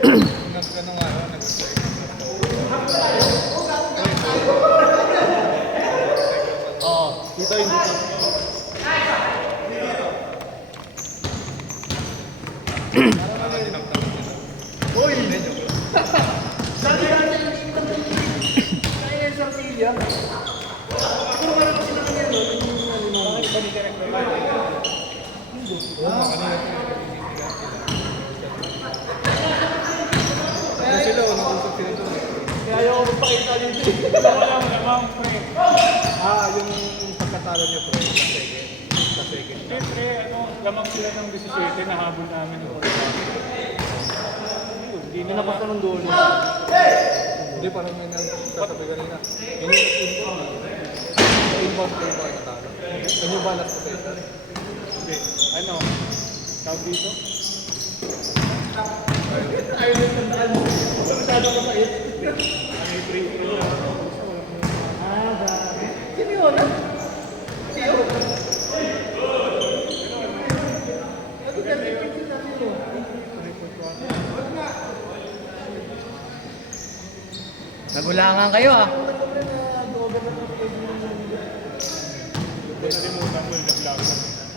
Nag-ano nga, nag-strike. Oo, dito yung dito. Uy! Sabi natin yung dito. Kaya yung sartilya. Siguro meron kasi naman yan, no? Bakit ba di ka nagpapalala? Kaya sila, nag-usap sila doon. Kaya ayaw ko magpakita dito. Wala mo namang pre. Yung pagkatalo niyo pre, sa second. Siyempre, lamang sila ng 17, nahabol namin ng Hindi na napasta ng dulo. Hindi, parang may nagsasabi kanina. Inbound kayo ba kayo natalo? Ano yung balas ko sa isa? Hindi. Ano? Tawag dito? Ayaw na tandaan mo. Masyado ka mait. Ano yung free throw na? Dami. Sino yun? Siyo? Nagulangan kayo ah. Nalimutan mo yung naglago.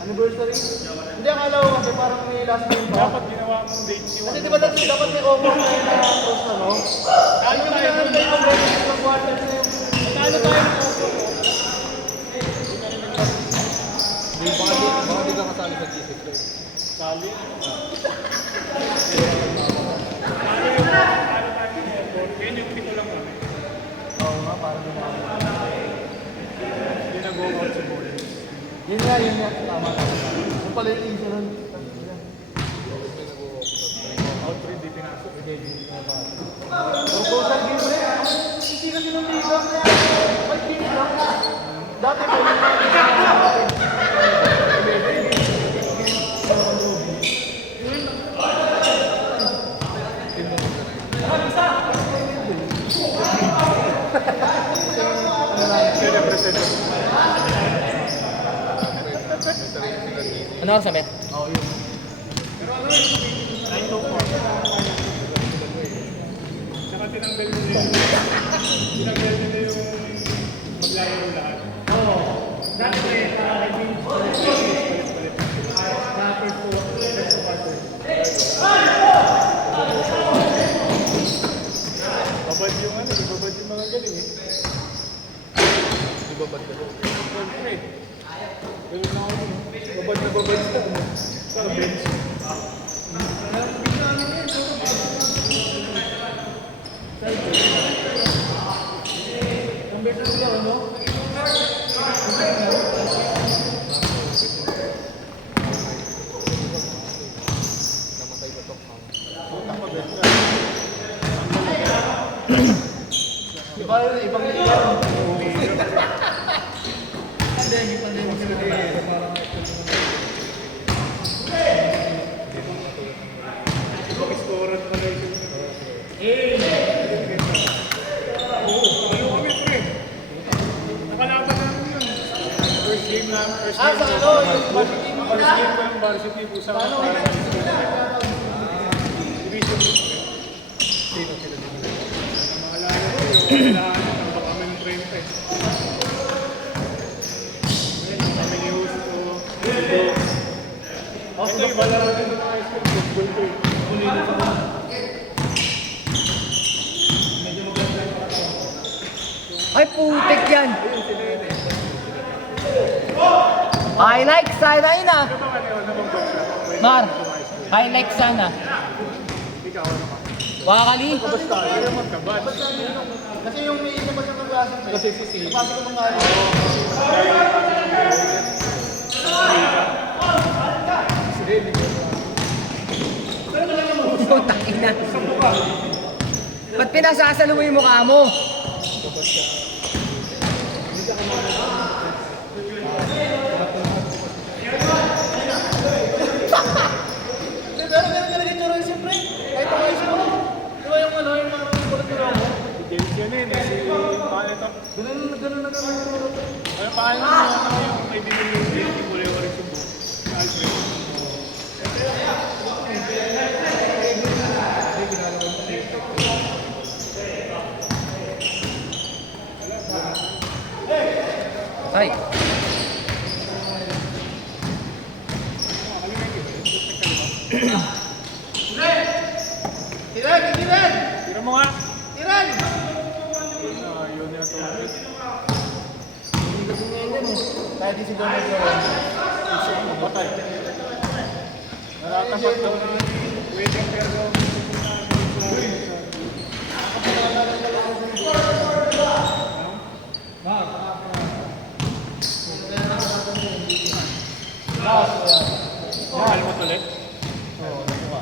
Anniversary? Hindi, akala ko kasi parang may last game pa. Dapat ginawa mong date ni Kasi di ba dapat may offer na yung na-close na, no? Tayo yung kailangan tayo mag-record ng quarter na yung... Tayo tayo ng offer. Baka di ka kasali sa GC play. Sali. Ano yung ano tayo ng effort? Kaya hindi ko lang kami. Oo nga, parang ginawa. Hindi nag-go out si Boy. Yun nga. Tama. Yung pala yung isa nun. Out 3, di pinasok. Proposal game rin. Hindi na silang liga. Ba't hindi lang? Dati pa yung mga Represent. Ano oras sabi? Oo, yun. 9 to 4. Saka tinanggal nila yung maglalaro lahat. Oo. Dati pa yung Babad yung babad yung mga galing eh. Di ba ba't gano'n? Siyempre. Ganun na ako. Babad na babad sa bench. ang beses nila, ano? Namatay ba ito? Iba yun, ibang liga. Hindi pa rin sila dito. Mag-scorer pa na yung nakalaban namin yun. First game namin. First Sa game ko. ano? Yung varsity mo First game ko yung varsity po sa Ano? division. Sino sila dito? Mga lalo ko yung kailangan ng baka kami ng 30. Kami ni Husto. Ito yung balaro din ng high school. Football ko eh. Ay putik yan. Highlights sana yun ah. Ano ba naman ba siya? Mar, highlights sana. Ikaw ano ka? Wakali. Basta, hindi naman kabad. Kasi yung may isa pa siyang kaklase. Kasi si C. Napasok ko mga ano. Putang ina. Ba't pinasasalo mo yung mukha mo? Pero ganun talaga yung tsura siyempre. Kahit ako yung siyempre. Di ba yung ano, yung mga kultura mo? James yun eh. Si paano ito? Ganun na ganun. Ano paano yung may binili yung James yung Kulay Waring Subo? Alfred. Hindi, ginagawa Ay. Tira mo nga. Tiran! Ah, yun yung tumapit. Kahit di si Donald Jones. Patay. Naratapat daw na waiting pero mahal mo tuloy? Oo, nakuha.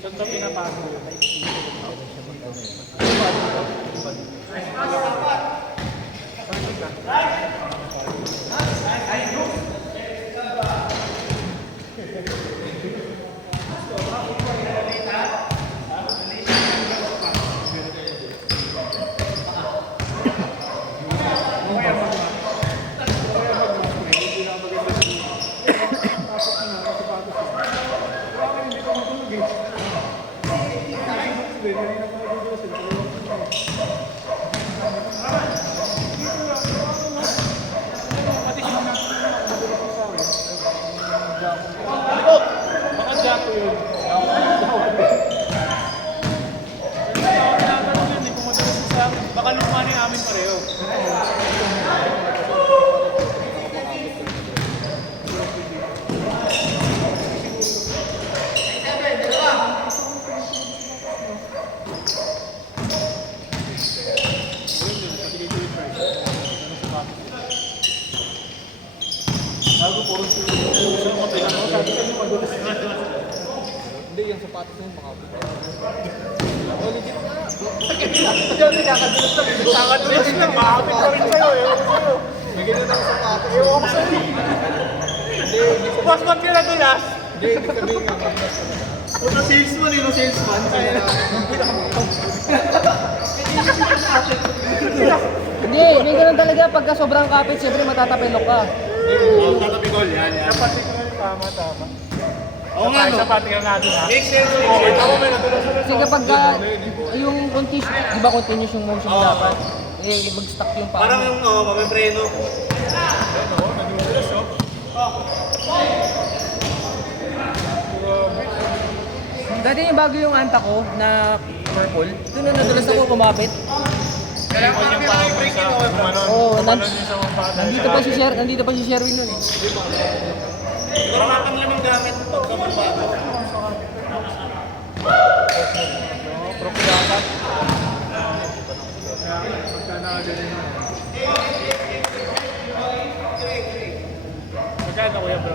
Saan ba pinapasok yun? Baka Jaco yun. Baka luma na yung amin pareho. Bago puro suso mo tayo lang. Sabi sa inyo madulas na. Hindi, yung sapatos na yun, makapit. Oh, legit na. Diyan, nakakadulas na. Nakakadulas na. Makapit pa rin sa'yo. Ewan ko sa'yo. May ganyan ang sapatos. Ewan ko sa'yo. Boss, ba't ka nadulas? Hindi, ibig sabihin nga, madulas talaga. Puto salesman eh, no salesman. Hindi, may ganun talaga. Pagka sobrang kapit, siyempre matatapilok ka. Oo, tatapikol yan. Napatikol, tama. Oo nga, no? Sa patikol natin ha. Make sense, make sense. Ako may nadulas na. Kasi kapag yung continuous, di ba continuous yung motion dapat? Eh, mag-stuck yung paa. Parang yung mamepreno. Oo, nadulas oh. Dati yung bago yung anta ko na purple, doon na nadulas ako kumapit. Kaya pa yung pa-break yun ako. Oo, Kumanon yun sa mga bata. nandito pa si Sherwin nun eh. Maramang lang ng gamit pagka magbago. Propyata. Kaya pagka nakagaling mo. Magkano kuya bro?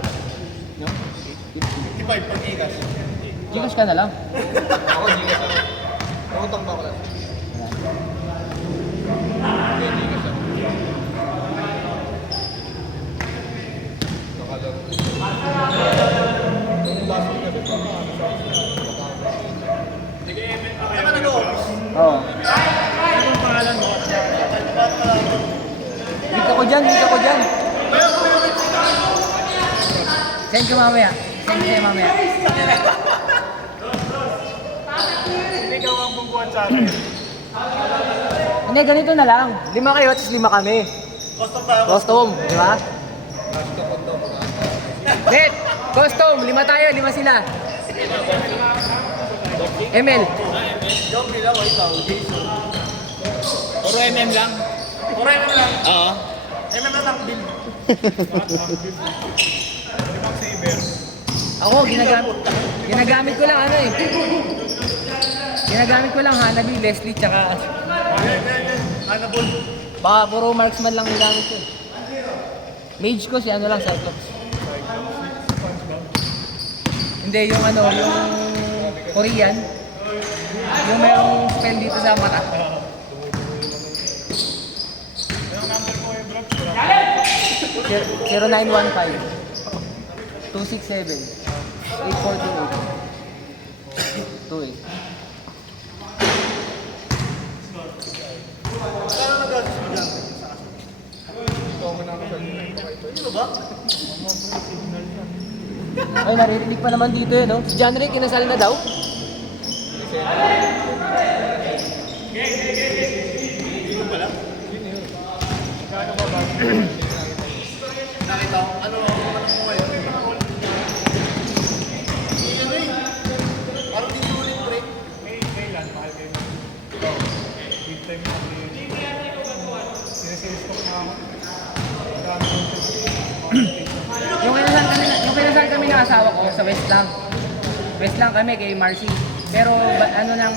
55 pag ikas. Gigas ka na lang. Ako, gigas ako. Nakutang ba ako lang? Hindi, gigas ako. Nakalaro. Yung last week na bito, Saka nag-office. Oo. Anong pangalan mo? Dito ko dyan. Send ko mamaya. Send ko sa'yo mamaya. Hindi ka ang bungkuhan sa akin. Hindi, ganito na lang. 5 kayo, tapos 5 kami. Custom ba? Custom, di ba? Net! Custom! 5 tayo, 5 sila. ML. Yung bilang ko ikaw, Jason. Puro MM lang. Puro MM lang. Oo. MM lang ang bill. Limang saber. Ako, ginagamit ko lang ano eh. Ginagamit ko lang Hanabi, Leslie, tsaka... Hannibal. Baka puro marksman lang yung gamit ko eh. Mage ko si ano lang, Cyclops. Hindi, yung ano, yung Korean. Yung merong spell dito sa mata. Yung number ko yung bro. 0915 267 8428 Kaya nag-asis mo dyan? Sino ba? Ay, naririnig pa naman dito no? Si John Ray, kinasal na daw? ng asawa ko sa West lang. West lang kami kay Marcy. Pero ano ng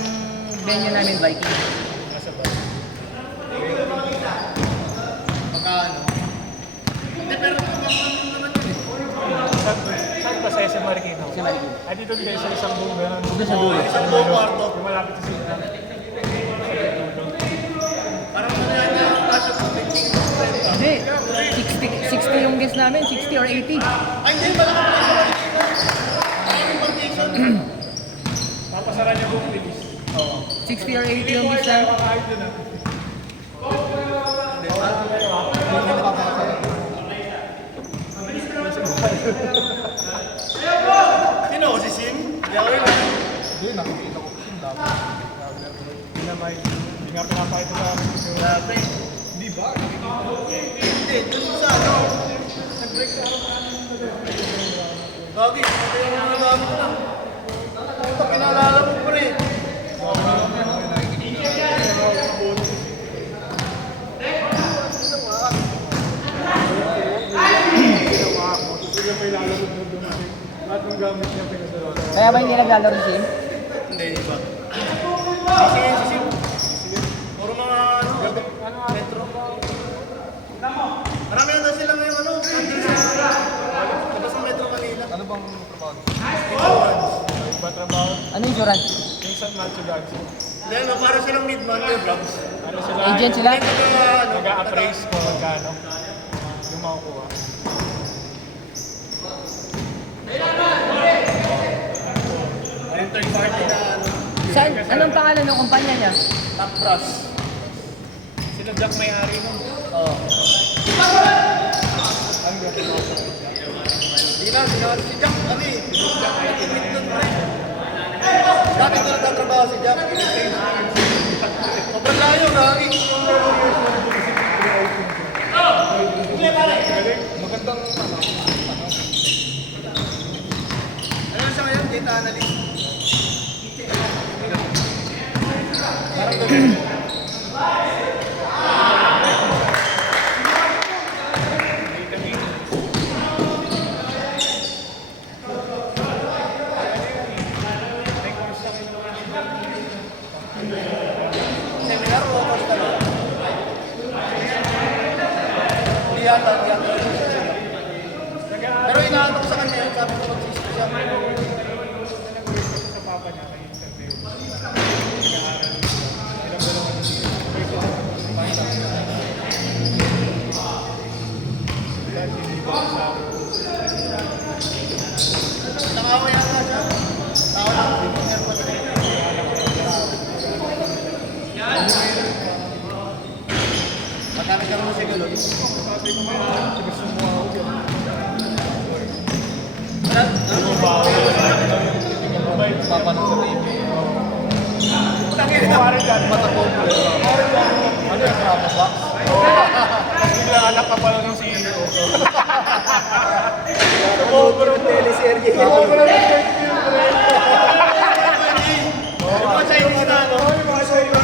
venue namin, Viking. Nasa ba? Magkano? Hindi, pero naman yun eh. Saan ba sa SM Marikina? Sa Marikina. Ay, dito kayo sa isang buong gano'n. Doon sa dulo. Isang buong kwarto. Yung malapit sa sila. Parang ano yan yung kasya sa 50. Hindi. 60 yung guest namin. 60 or 80. Ay, hindi, malaki pa sa Marikina. Maraming partition. Papasara niya buong release. 60 or 80 yung guest namin. Kahit doon ah. Sino ko si Sim? Hindi ako yun. Hindi, nakikita ko kasi dapat. Hindi na may, hindi nga pinapakita sa amin. Grabe. Hindi ba? Nakikita ko. Hindi, dun sa ano. Nag-break sa harap namin. Gagi, kaya nga nagabi ko na. Puta, pinaalala mo pre. Sila may lalabot na dumating. Lahat ng gamit niya pinasara. Kaya ba hindi naglalaro si Sim? Hindi, iba. Sisi. Puro mga ano, metro. Marami na daw sila ngayon ano, andun sa labas ng Metro Manila. Ano bang trabaho? Iba trabaho. Ano yung insurance? Minsan Nacho Ganso. Dahil no, para silang mid-month vlogs. Ano sila? Agent sila? Nag-a-appraise kung magkano yung makukuha. Ayun, third party na ano, Saan? Anong pangalan ng kumpanya niya? top brass. Sila Jack may-ari nun. Oo. Ang ganda. Hindi na, si Jack, ano eh. Nag-quit nun pre. Dati ko nagtatrabaho si Jack. Sobrang layo, gagi. Magandang ano. Ano siya ngayon? Data analyst. Parang ganun. Seminar o course ka ba? Hindi yata. Pero inaano ko sa kanya yun, sabi ko magsisip siya. Sa papa niya, may interview. Nag-aaral. Ilang dalawang dahil hindi ba sa Nakawa yata siya. Tao lang, airport na yun. Pagka nagkaroon na siya galon. Ano ba? Papanong sa TV. Tangin na. Mata komple. Ano yung drama box? Bigla anak ka pala ng CEO. Sobrang teleserye. Sobrang teleserye. Yung mga Chinese na, no? Yung mga Chinese.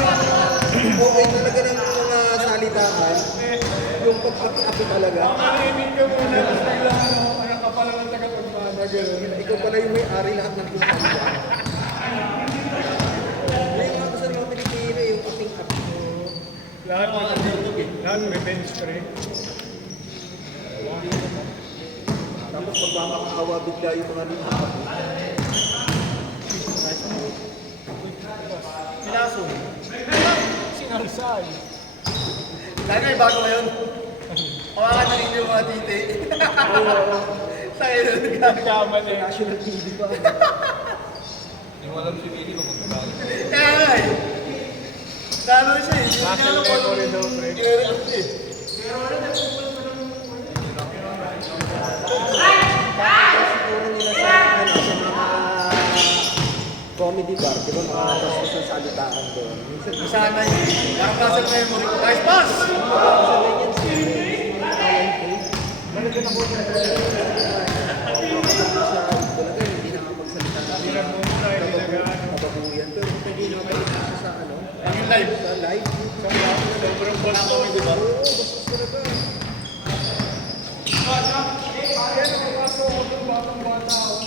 Okay talaga ng mga salitaan. Yung pag-api talaga. Narinig ka muna, tapos bigla anak ka pala ng tagapagmana. Gano'n. Ikaw pala yung may-ari lahat ng pumunta. Yung mga kasal mga Pilipino, yung aping-api. Lahat may bench pre. Tapos magmamakaawa bigla yung mga lumakas. Sinasun. Sinalsay. Lagi may bago ngayon. Kawakan na rin yung mga titi. Sa'yo na nagkakaroon. Kaman eh. National TV pa. Yung alam si Billy kung magkakalit. Kaya nga eh. Lalo siya eh. Muscle memory daw pre. Siguro nila sa mga comedy bar, di ba mga bastos ng salitaan doon. Sana yun. Parang muscle memory. Nice pass! Hindi nakapagsalita na siya. Nababuyan. Pero hindi naman sa ano. Yung live. Sa live. Sobrang boss kami, di ba? Oo, bastos talaga. Kaya nakapasok ako ng batang-bata ako.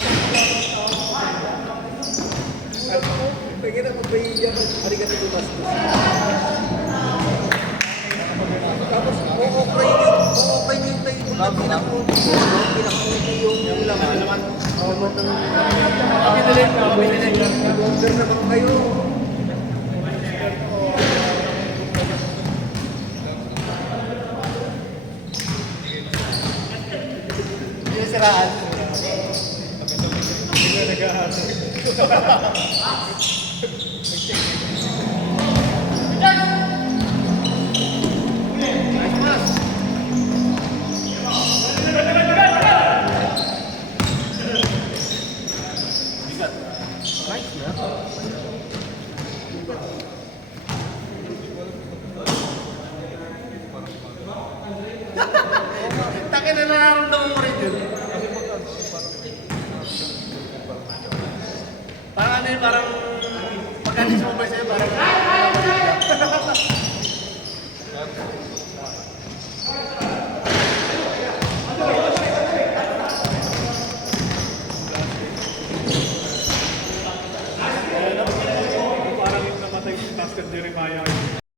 Arigato gozaimasu. Tapos, okay niyo yung table na pinakunti yung laman. Kapitilit ka, kapitilit ka. Order na ba kayo? Yung siraan. Hindi na nag-ahasok. Takin na nararamdaman mo rin yun. Parang ano yun, parang pagkanis mo ba sa'yo, parang